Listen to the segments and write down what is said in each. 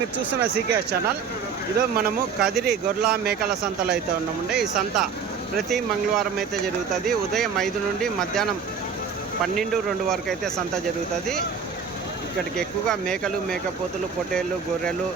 మీరు చూస్తున్న CKS channel. ఈరోజు మనము కదిరి గొర్రెల మేకల సంతలో అయితే ఉన్నామండి. ఈ సంత ప్రతి మంగళవారం అయితే జరుగుతుంది. ఉదయం 5 నుండి మధ్యాహ్నం 12-2 వరకు అయితే సంత జరుగుతుంది. ఇక్కడికి ఎక్కువగా మేకలు, మేకపోతులు, పొట్టేళ్ళు, గొర్రెలు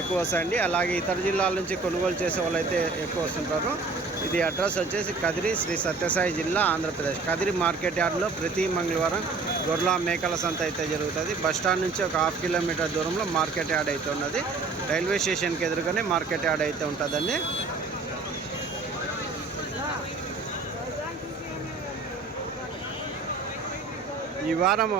ఎక్కువ వస్తాయండి. అలాగే ఇతర జిల్లాల నుంచి కొనుగోలు చేసే వాళ్ళు అయితే ఎక్కువ వస్తుంటారు. ఇది అడ్రస్ వచ్చేసి కదిరి, శ్రీ సత్యసాయి జిల్లా, ఆంధ్రప్రదేశ్. కదిరి మార్కెట్ యార్డ్లో ప్రతి మంగళవారం గొర్రెల మేకల సంత అయితే జరుగుతుంది. బస్టాండ్ నుంచి ఒక 1/2 కిలోమీటర్ దూరంలో మార్కెట్ యార్డ్ అయితే ఉన్నది. రైల్వే స్టేషన్కి ఎదురుగానే మార్కెట్ యార్డ్ అయితే ఉంటుందండి. ఈ వారం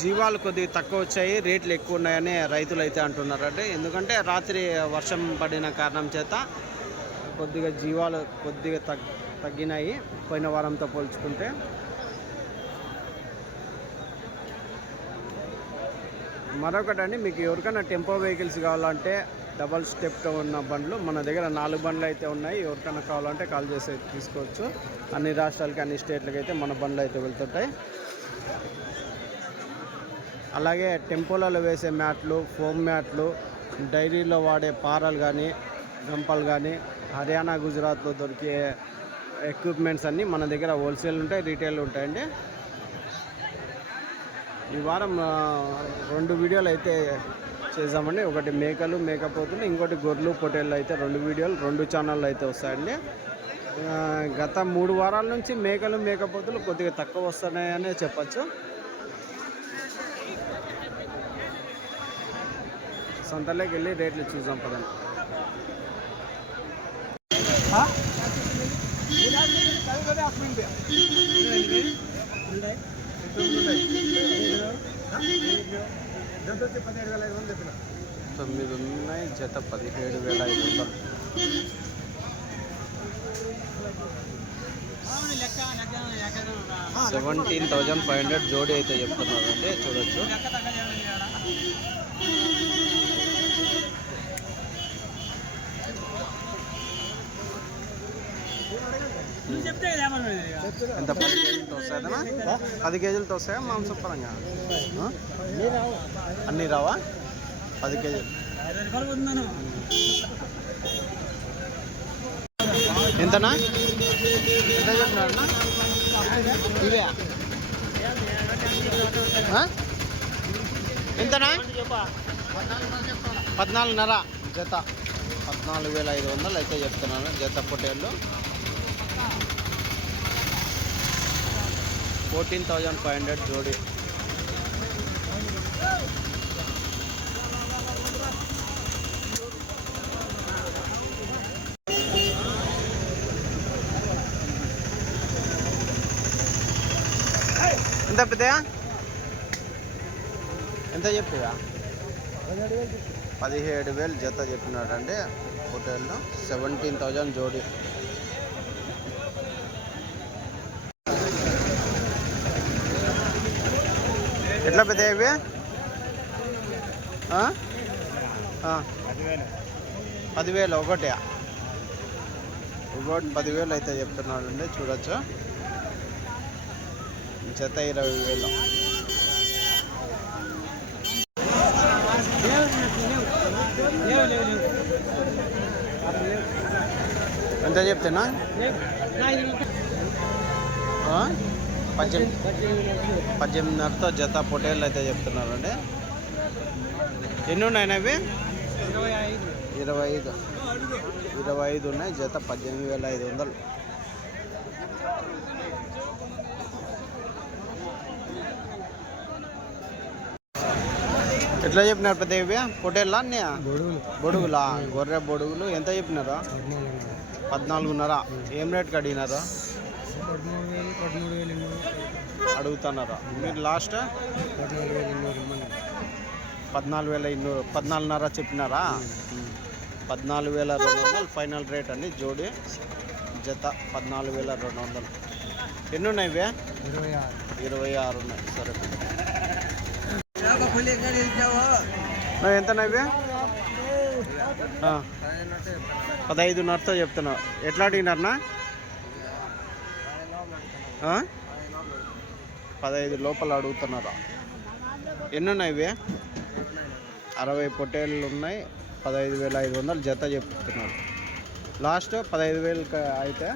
జీవాలు కొద్దిగా తక్కువ వచ్చాయి, రేట్లు ఎక్కువ ఉన్నాయని రైతులు అయితే అంటున్నారండి. ఎందుకంటే రాత్రి వర్షం పడిన కారణం చేత కొద్దిగా జీవాలు కొద్దిగా తగ్గినాయి పోయిన వారంతో పోల్చుకుంటే. మరొకటండి, మీకు ఎవరికైనా టెంపో వెహికల్స్ కావాలంటే డబల్ స్టెప్తో ఉన్న బండ్లు మన దగ్గర 4 బండ్లు అయితే ఉన్నాయి. ఎవరికైనా కావాలంటే కాల్ చేసి తీసుకోవచ్చు. అన్ని రాష్ట్రాలకి, అన్ని స్టేట్లకి అయితే మన బండ్లు అయితే వెళ్తుంటాయి. అలాగే టెంపోలలో వేసే మ్యాట్లు, ఫోమ్ మ్యాట్లు, డైరీలో వాడే పారలు కానీ, గంపలు కానీ, హర్యానా, గుజరాత్లో దొరికే ఎక్విప్మెంట్స్ అన్నీ మన దగ్గర హోల్సేల్ ఉంటాయి, రీటైల్ ఉంటాయండి. ఈ వారం 2 వీడియోలు అయితే చేద్దామండి. ఒకటి మేకలు, మేకపోతులు, ఇంకోటి గొర్రెలు, పొట్టేళ్ళు అయితే 2 వీడియోలు 2 ఛానళ్ళు అయితే వస్తాయండి. గత 3 వారాల నుంచి మేకలు, మేకపోతులు కొద్దిగా తక్కువ వస్తున్నాయనే చెప్పచ్చు. సంతలోకి వెళ్ళి రేట్లు చూసాం పదండి. తొమ్మిది ఉన్నాయి, జత 17,500. 17,500 జోడీ అయితే చెప్తున్నారండి. చూడొచ్చు. ఎంత 10 కేజీలతో వస్తాయనా? 10 కేజీలతో వస్తాయా మాంసం పరంగా? అన్నీ రావా? 10 కేజీలు ఎంతనా? ఎంత చెప్తున్నారన్నా ఇవే? ఎంతనా? 14,500 జత. 14,500 అయితే చెప్తున్నాను జత పొట్టేళ్ళు. 14,500 జోడీ. ఎంత పెద్దయా? ఎంత చెప్తాయా? 17,000 జత చెప్పినాడండి హోటల్లో. 17,000 జోడీ. ఎట్లా పెద్ద ఇవి? 10,000 ఒకటి. ఒకటి 10,000 అయితే చెప్తున్నాడండి. చూడొచ్చు. జత 20,000. ఎంత చెప్తున్నా? 18,500తో జత పొట్టేళ్ళు అయితే చెప్తున్నారండి. ఎన్ని ఉన్నాయన్నా ఇవి? 25 ఉన్నాయి. జత 18,500. ఎట్లా చెప్పినారు పెద్ద ఇవి? పొట్టేళ్ళా అన్నీ? బొడుగులా? గొర్రె బొడుగులు ఎంత చెప్పినారు? 14,500. ఏం రేట్కి అడిగినారు? 13,000 అడుగుతున్నారా మీరు? లాస్ట్ 14,200, 14,500 చెప్పినారా? 14,200 ఫైనల్ రేట్ అండి. జోడీ జత 14,200. ఎన్ని ఉన్నాయి ఇవే? 26 ఉన్నాయి. సరే. ఎంతనా ఇవి? 15,500తో చెప్తున్నావు. ఎట్లా అడిగినారనా? 15 లోపల అడుగుతున్నారా? ఎన్ని ఉన్నాయి ఇవి? 60 పొట్టేళ్ళు ఉన్నాయి. 15,500 జత చెప్తున్నారు. లాస్ట్ 15,000 అయితే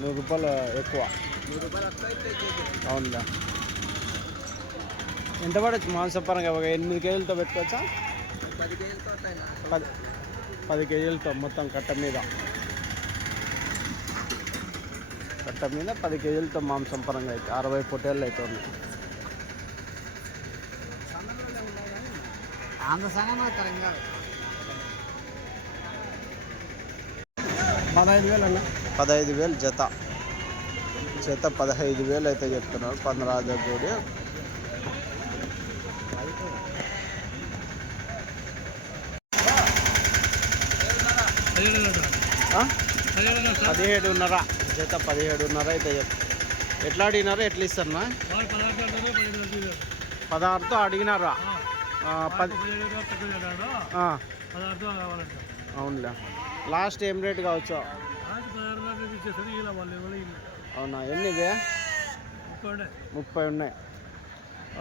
100 రూపాయలు ఎక్కువ. అవునులే. ఎంత పడవచ్చు మాంసపరంగా? ఒక 8 కేజీలతో పెట్టుకోవచ్చా? 10 కేజీలతో మొత్తం కట్ట మీద 10 కేజీలతో మాంసం పరంగా అయితే 60 పొట్టేళ్ళు అయితే ఉన్నాయి. 15,000 అన్న. 15,000 జత 15,000 అయితే చెప్తున్నారు. 15 జోడి. ఆ? 17,500 జత 17,500 అయితే ఎట్లా అడిగినారు? ఎట్లా ఇస్తారన్నా? 16తో అడిగినారా? అవునులే. లాస్ట్ ఏం రేట్ కావచ్చు? అవునా? ఎన్ని ఇవే? 30 ఉన్నాయి.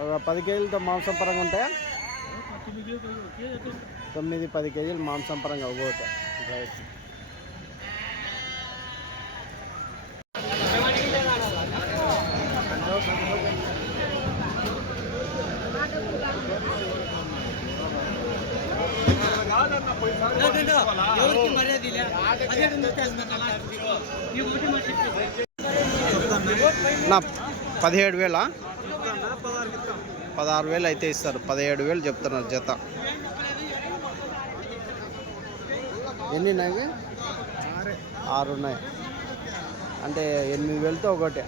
ఒక 10 కేజీలతో మాంసం పరంగా ఉంటాయా? 9-10 కేజీలు మాంసం పరంగా ఒకటి. రైట్. నా 17,000 16,000 అయితే ఇస్తారు. 17,000 చెప్తున్నారు జత. ఎన్ని ఉన్నాయి? 6 ఉన్నాయి. అంటే 8,000తో ఒకటి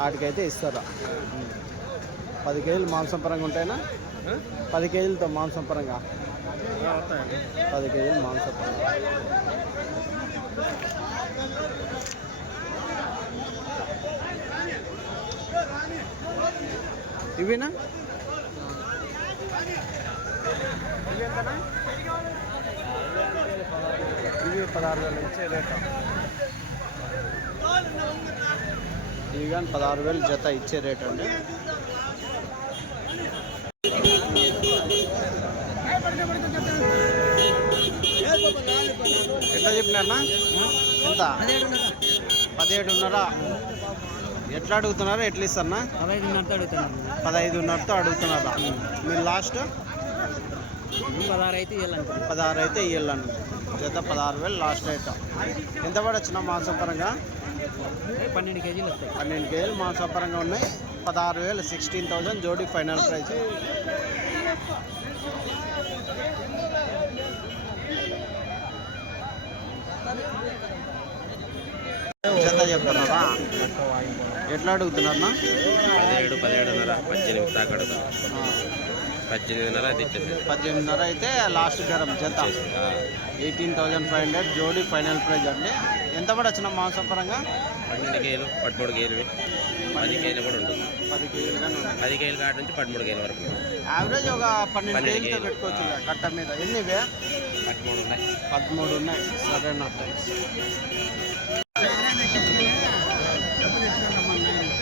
వాటికైతే ఇస్తారా? 10 కేజీలు మాంసం పరంగా ఉంటాయినా? 10 కేజీలతో మాంసం పరంగా 10 కేజీలు మాంసం పరంగా. ఇవినా? ఇవి 16,000 ఇచ్చే రేట్. ఇవి కానీ 16,000 జత ఇచ్చే రేట్ అండి. ఎట్లా చెప్పినారన్నా? ఎంత? 17,500. ఎట్లా అడుగుతున్నారా? ఎట్లా ఇస్తారన్నా? 15,500తో అడుగుతున్నారా? మీరు లాస్ట్ 16 అయితే ఇవ్వాలండి. జత 16,000 లాస్ట్ రేట్. ఎంత పడొచ్చిన మాంసం పరంగా? 12 కేజీలు వస్తాయి. 12 కేజీలు మాంసం పరంగా ఉన్నాయి. 16,000 16,000 జోడీ ఫైనల్ ప్రైస్. జత చెప్తున్నారా? ఎట్లా అడుగుతున్నారన్నా? 17,500 18 దాకా అడుగుతాం. 18,500 అయితే లాస్ట్ గరం జత 18,500 జోడీ ఫైనల్ ప్రైజ్ అండి. ఎంత పడొచ్చిన మాంసం పరంగా? 12 కేజీలు 13 కేజీలు 10 కేజీలు కూడా ఉంటుంది. 10 కేజీలు కానీ 10 కేజీల కాడ నుంచి 13 కేజీల వరకు యావరేజ్ ఒక 12 కేజీలతో పెట్టుకోవచ్చు. కట్ట మీద ఎన్ని ఇవే? 13 ఉన్నాయి. 13 ఉన్నాయి. సరేనా?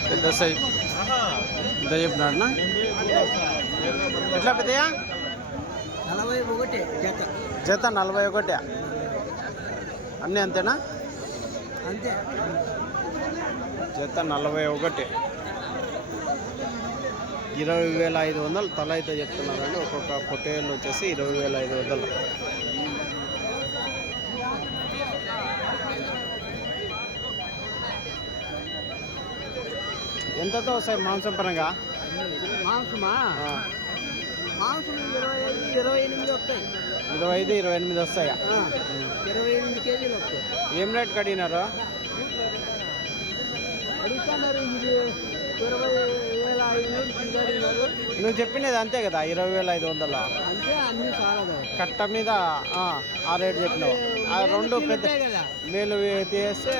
పెద్ద సైజ్ ఎంత చెప్పినాడన్నా? ఎట్లా పెద్దయా? 41 జత 41. అన్నీ అంతేనా? అంతే. జత 41. 20,500 తల అయితే చెప్తున్నారండి. ఒక్కొక్క పొట్టేళ్ళు వచ్చేసి 20,500. ఎంతతో వస్తాయి మాంసం పరంగా? మాంసమా? మాంసం 25-28 వస్తాయి. 25-28 వస్తాయా? 28 కేజీలు వస్తాయి. ఏం రేట్ అడిగినారు? అడుగుతున్నారు 20,500 అడిగినారు. నువ్వు చెప్పినది అంతే కదా? 20,500 అంటే అన్ని చాలా కట్ట మీద ఆ రేట్ చెప్పినావు. ఆ రెండు పెద్ద మేలు తీస్తే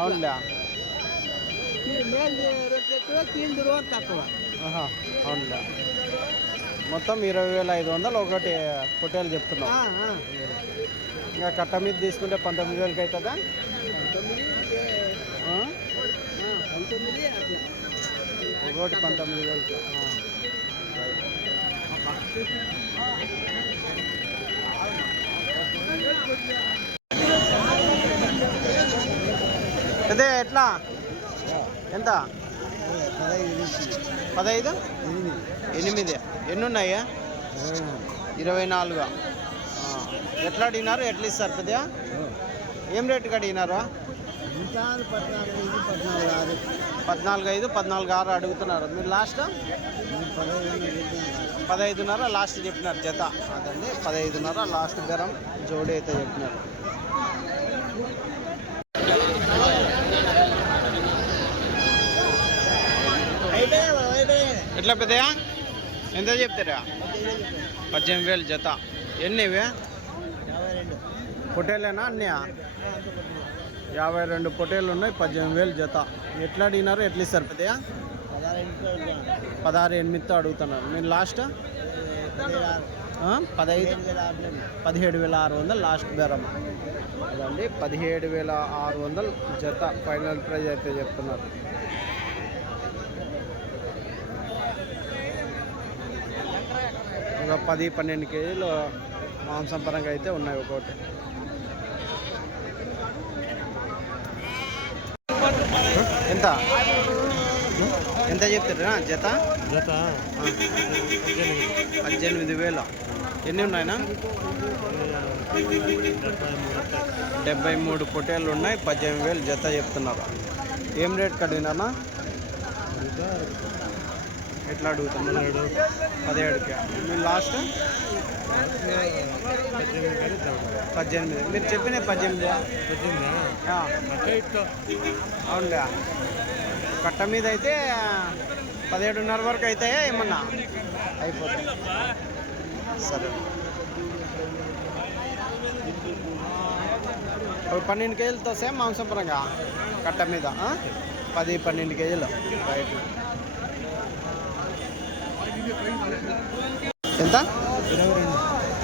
అవునులే. అవునులే. మొత్తం 20,500 ఒకటి పొట్టేలు చెప్తున్నావు. ఇంకా కట్ట మీద తీసుకుంటే 19,000కి అవుతుందా? 19 అట్లా. ఒకటి 19,000. అదే ఎట్లా ఎంత 15 8 ఎన్ని ఉన్నాయా 24. ఎట్లా అడిగినారు ఎట్లా ఇస్తారు పెద్దగా ఏం రేటుకి అడిగినారు 14,500 14,600 అడుగుతున్నారు మీరు లాస్ట్ 15,500 లాస్ట్ చెప్పినారు జత అదండి 15,500 లాస్ట్ బేరం జోడి అయితే చెప్పినారు. ఎట్లా పెద్దయా ఎంత చెప్తారా 18,000 జత. ఎన్ని ఇవి పొట్టేలేనా అన్నయా 52 పొట్టేలు ఉన్నాయి 18,000 జత. ఎట్లా అడిగినారు ఎట్లా ఇస్తారు పెద్దయా 16,800 అడుగుతున్నారు మీరు లాస్ట్ 17,600 లాస్ట్ బేరం అదండి 17,600 జత ఫైనల్ ప్రైజ్ అయితే చెప్తున్నారు. ఒక 10-12 కేజీలు మాంసం పరంగా అయితే ఉన్నాయి ఒక్కొక్కటి. ఎంత ఎంత చెప్తారా జత 18,000. ఎన్ని ఉన్నాయినా 73 పొట్టేళ్ళు ఉన్నాయి 18,000 జత చెప్తున్నారు. ఏం రేట్ కడిగినా ఎట్లా అడుగుతున్నారు 17కి మీరు లాస్ట్ 18 మీరు చెప్పిన 18 అవునులే కట్ట మీద అయితే 17:30 వరకు అవుతాయా ఏమన్నా అయిపోతాయి. సరే 12 కేజీలతో వస్తాయి మాంసం పరంగా కట్ట మీద 10-12 కేజీలు రైట్. ఎంత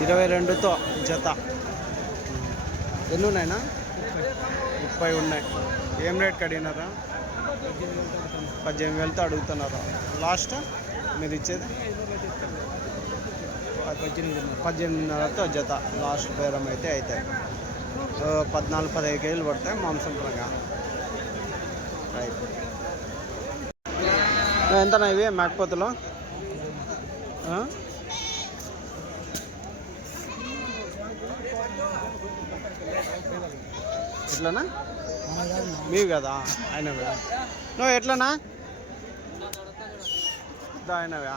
22తో జత. ఎన్ని ఉన్నాయినా 30 ఉన్నాయి. ఏం రేట్కి అడిగినారా 18,000తో అడుగుతున్నారు. లాస్ట్ మీరు ఇచ్చేది 18,500తో జత లాస్ట్ బేరం అయితే అవుతాయి. 14-15 కేజీలు పడతాయి మాంసం పరంగా రైట్. ఎంతనా ఇవి మేకపోతులు ఎట్లనా మీవి కదా ఆయనవే నువ్వు ఎట్లనా ఆయనవే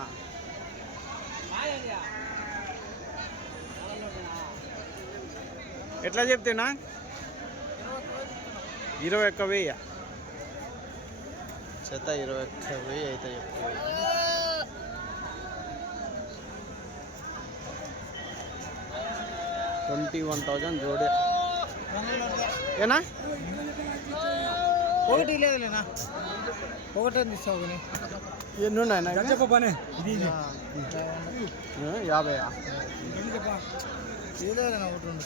ఎట్లా చెప్తున్నా 21,000 చేత 21,000 అయితే చెప్తుంది. 21,000 జోడే ఏనా ఒకటి లేదులేనా ఒకటే తీసుకో ఎన్ని ఉన్నాయన్నా చెప్ప పని 50 ఏదైనా ఒకటి రెండు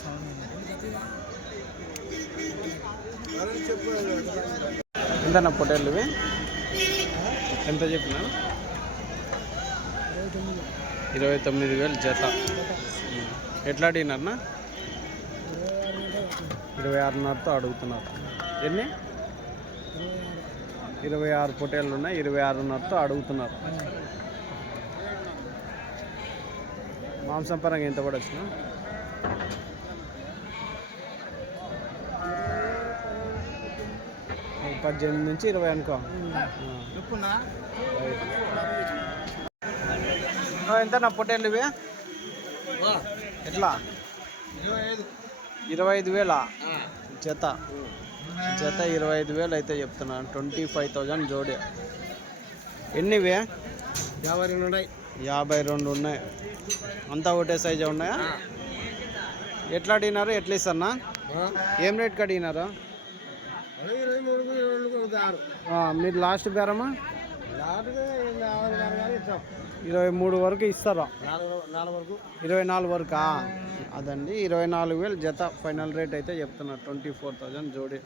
ఎంతన్నా పొట్టేళ్ళు ఇవి ఎంత చెప్పినా 29,000 జత. ఎట్లా అడిగినారన్నా 26,500తో అడుగుతున్నారు. ఎన్ని 26 పొట్టేళ్ళు ఉన్నాయి 26,500తో అడుగుతున్నారు. మాంసం పరంగా ఎంత పడవచ్చు 18 నుంచి 20 అనుకో. ఎంత నా పొట్టేళ్ళు ఇవి ఎట్లా 25,000 జత. జత 25,000 అయితే చెప్తున్నాను. 25,000 జోడి. ఎన్నివి 52 ఉన్నాయి. అంతా ఒకటే సైజు ఉన్నాయా? ఎట్లా అడిగినారు ఎట్లా ఇస్తారన్నా? ఏం రేట్కి అడిగినారు? మీరు లాస్ట్ బేరమా 23 వరకు ఇస్తారా? 24 వరకా? అదండి 24,000 జత ఫైనల్ రేట్ అయితే చెప్తున్నారు. 24,000 జోడి.